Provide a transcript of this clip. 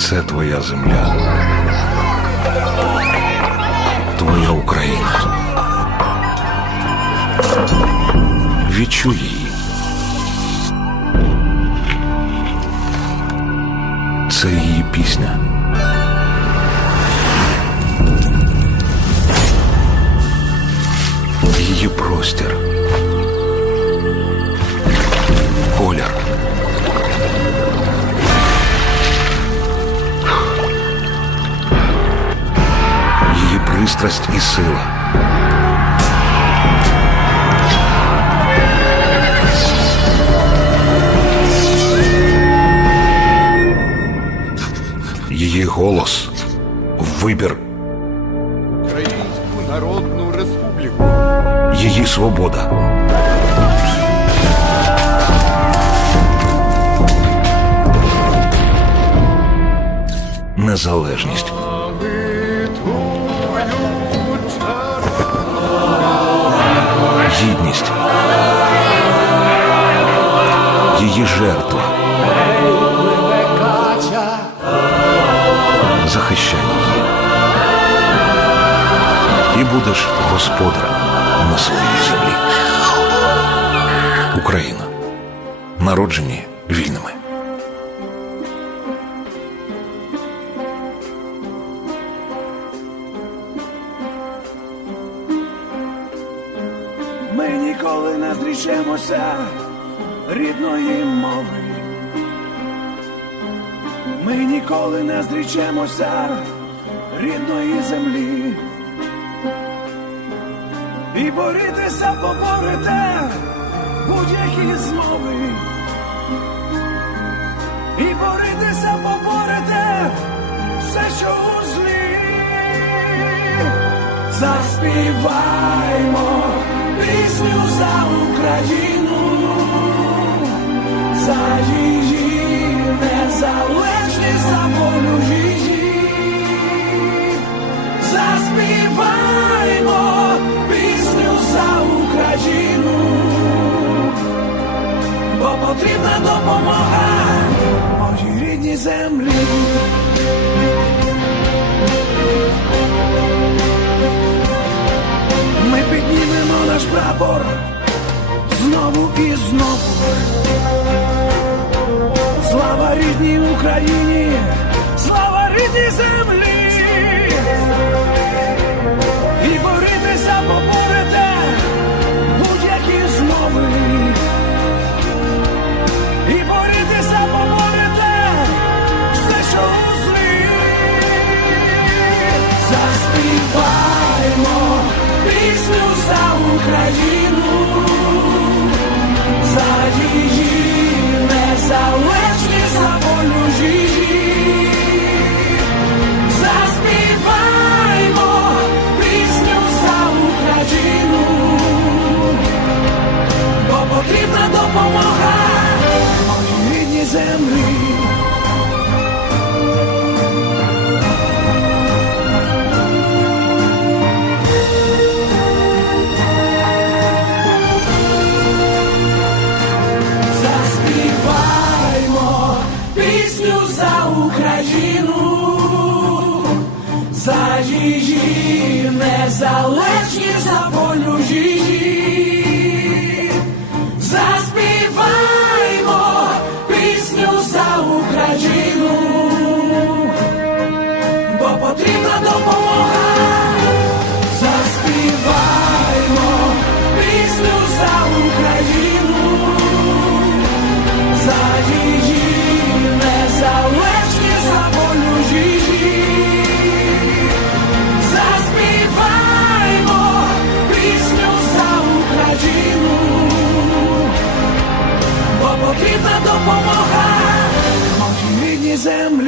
Це твоя земля. Твоя Україна. Відчуй її. Це її пісня. Її простір. Пристрасть і сила. Її голос вибір, Українську Народну Республіку. її свобода. Незалежність. Її жертва. Захищай її. І будеш господарем на своїй землі. Україна. Народжені вільними. Ми ніколи не зрішемося рідної мови. Ми ніколи не зрічемося рідної землі. І борітися поборете будь-які змови. І борітися поборете все, що у злі. Заспіваймо пісню за Україну, Заспіваймо пісню за Україну, бо потрібна допомога моїй рідній землі. Ми піднімемо наш прапор знову і знову. Слава рідній Україні, слава рідній землі. Її незалежні за волю її. Заспіваймо бо потрібна